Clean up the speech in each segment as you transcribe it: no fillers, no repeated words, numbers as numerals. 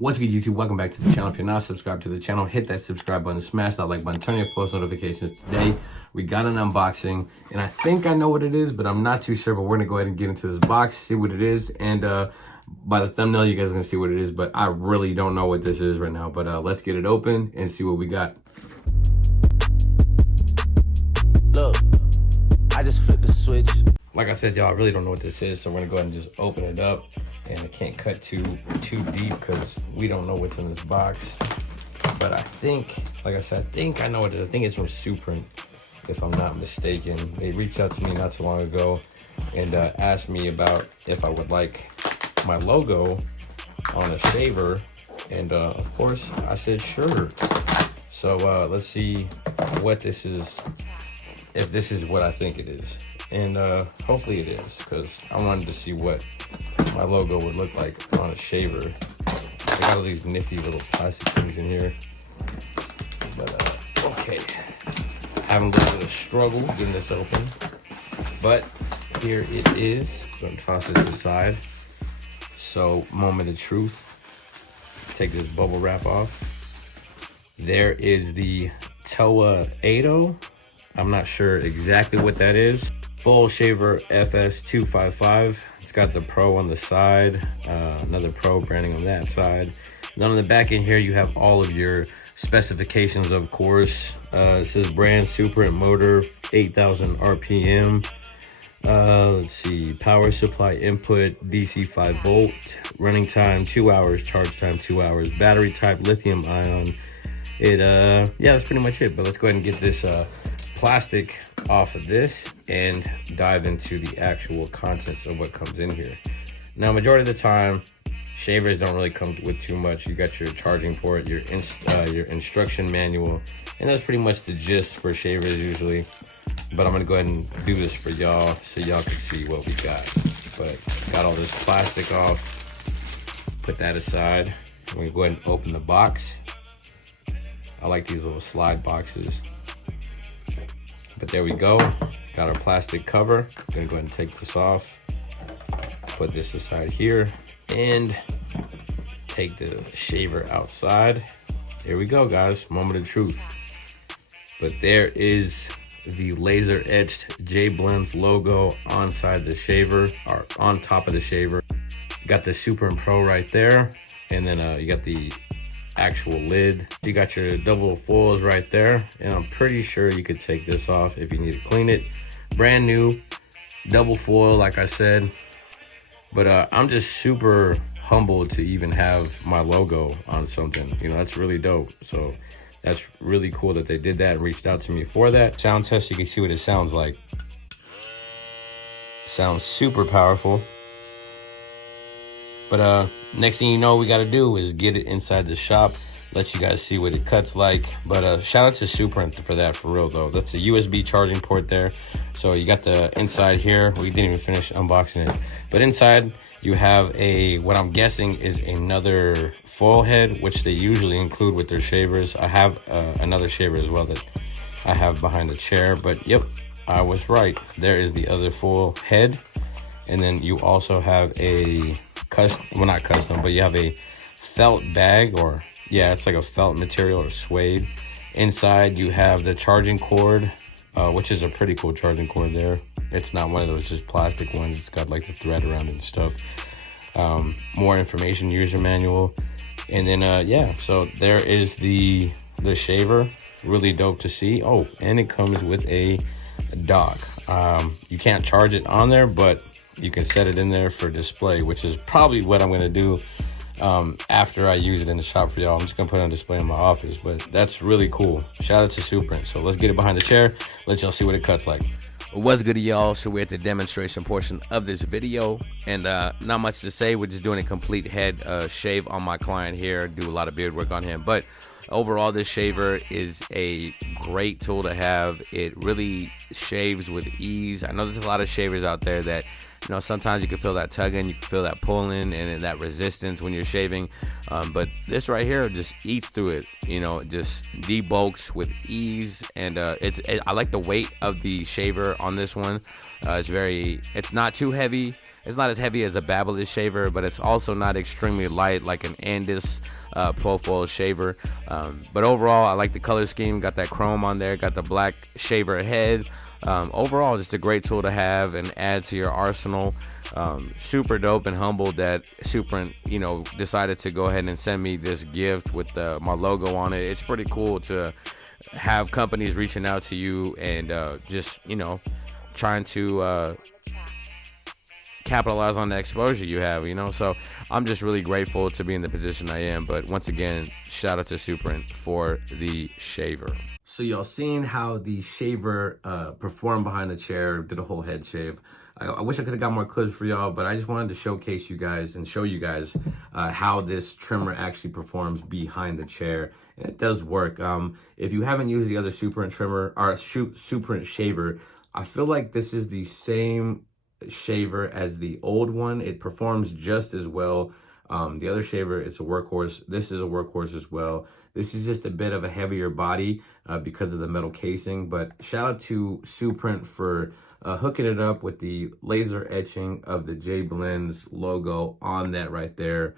What's good, YouTube? Welcome back to the channel. If you're not subscribed to the channel, hit that subscribe button, smash that like button, turn your post notifications. Today, we got an unboxing, and I think I know what it is, but I'm not too sure, but we're gonna go ahead and get into this box, see what it is, and by the thumbnail, you guys are gonna see what it is, but I really don't know what this is right now, but let's get it open and see what we got. Look, I just flipped the switch. Like I said, y'all, I really don't know what this is, so we're gonna go ahead and just open it up. And I can't cut too deep because we don't know what's in this box. But I think, like I said, I know what it is. I think it's from Suprent, if I'm not mistaken. They reached out to me not too long ago and asked me about if I would like my logo on a shaver. And of course, I said sure. So let's see what this is, if this is what I think it is. And hopefully it is, because I wanted to see what my logo would look like on a shaver. I got all these nifty little plastic things in here. But okay, having a little bit of struggle getting this open, but here it is. I'm gonna toss this aside. So, moment of truth. Take this bubble wrap off. There is the Toa Aito. I'm not sure exactly what that is. Full shaver FS255. It's got the Pro on the side, another Pro branding on that side. And then on the back end here, you have all of your specifications, of course. It says brand Suprent motor, 8,000 RPM. Let's see, power supply input, DC 5 volt, running time 2 hours, charge time 2 hours, battery type lithium ion. Yeah, that's pretty much it. But let's go ahead and get this plastic off of this and dive into the actual contents of what comes in here. Now, majority of the time, shavers don't really come with too much. You got your charging port, your instruction manual, and that's pretty much the gist for shavers usually. But I'm gonna go ahead and do this for y'all so y'all can see what we got. But got all this plastic off, put that aside. I'm gonna go ahead and open the box. I like these little slide boxes. But there we go, got our plastic cover. I'm gonna go ahead and take this off, put this aside here, and take the shaver outside. There we go, guys, moment of truth. But there is the laser etched Jayblends logo inside the shaver, or on top of the shaver. Got the Suprent Pro right there, and then you got the actual lid. You got your double foils right there, and I'm pretty sure you could take this off if you need to clean it. Brand new double foil, like I said. But I'm just super humbled to even have my logo on something. You know, that's really dope. So that's really cool that they did that and reached out to me for that. Sound test, you can see what it sounds like. Sounds super powerful. But next thing you know, we got to do is get it inside the shop, let you guys see what it cuts like. But shout out to Suprent for that, for real though. That's a USB charging port there. So you got the inside here. We didn't even finish unboxing it, but inside you have what I'm guessing is another foil head, which they usually include with their shavers. I have another shaver as well that I have behind the chair, but yep, I was right. There is the other foil head. And then you also have a not custom, but you have a felt bag, or yeah, it's like a felt material or suede. Inside you have the charging cord, which is a pretty cool charging cord there. It's not one of those just plastic ones. It's got like the thread around it and stuff. More information, user manual. And then yeah, so there is the shaver. Really dope to see. Oh, and it comes with a dock. You can't charge it on there, but you can set it in there for display, which is probably what I'm gonna do after I use it in the shop for y'all. I'm just gonna put it on display in my office, but that's really cool. Shout out to Suprent. So let's get it behind the chair, let y'all see what it cuts like. What's good, y'all? So we're at the demonstration portion of this video, and not much to say. We're just doing a complete head shave on my client here, do a lot of beard work on him. But overall, this shaver is a great tool to have. It really shaves with ease. I know there's a lot of shavers out there that You know, sometimes you can feel that tugging, you can feel that pulling, and that resistance when you're shaving. But this right here just eats through it. You know, it just debulks with ease, and I like the weight of the shaver on this one. It's not too heavy. It's not as heavy as a Babyliss shaver, but it's also not extremely light like an Andis profile shaver. But overall, I like the color scheme. Got that chrome on there. Got the black shaver head. Overall, just a great tool to have and add to your arsenal. Super dope and humbled that Suprent, you know, decided to go ahead and send me this gift with my logo on it. It's pretty cool to have companies reaching out to you and just, you know, trying to capitalize on the exposure you have, you know. So I'm just really grateful to be in the position I am. But once again, shout out to Suprent for the shaver. So y'all seen how the shaver performed behind the chair, did a whole head shave. I wish I could have got more clips for y'all, but I just wanted to showcase you guys and show you guys how this trimmer actually performs behind the chair. And it does work. If you haven't used the other Suprent trimmer or Suprent shaver, I feel like this is the same shaver as the old one. It performs just as well. The other shaver, it's a workhorse. This is a workhorse as well. This is just a bit of a heavier body because of the metal casing. But shout out to Suprent for hooking it up with the laser etching of the Jayblends logo on that right there.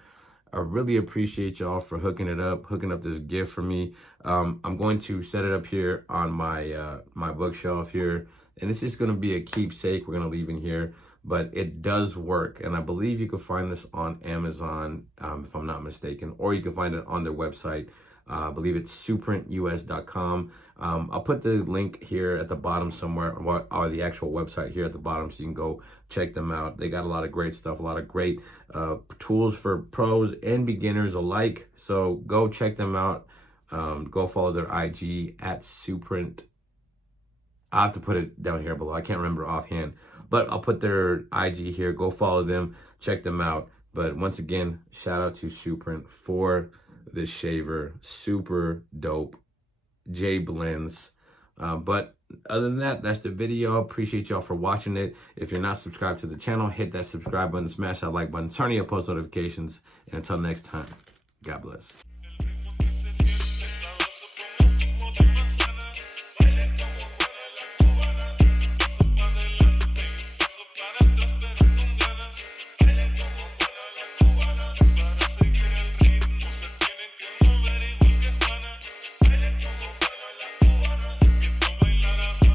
I really appreciate y'all for hooking up this gift for me. I'm going to set it up here on my my bookshelf here, and it's just going to be a keepsake we're going to leave in here. But it does work, and I believe you can find this on Amazon, if I'm not mistaken, or you can find it on their website. I believe it's suprentus.com. I'll put the link here at the bottom somewhere, or the actual website here at the bottom, so you can go check them out. They got a lot of great stuff, a lot of great tools for pros and beginners alike. So go check them out. Go follow their IG at Suprent. I have to put it down here below. I can't remember offhand, but I'll put their IG here. Go follow them, check them out. But once again, shout out to Suprent for this shaver. Super dope. Jayblends. But other than that, that's the video. Appreciate y'all for watching it. If you're not subscribed to the channel, hit that subscribe button, smash that like button, turn on your post notifications. And until next time, God bless.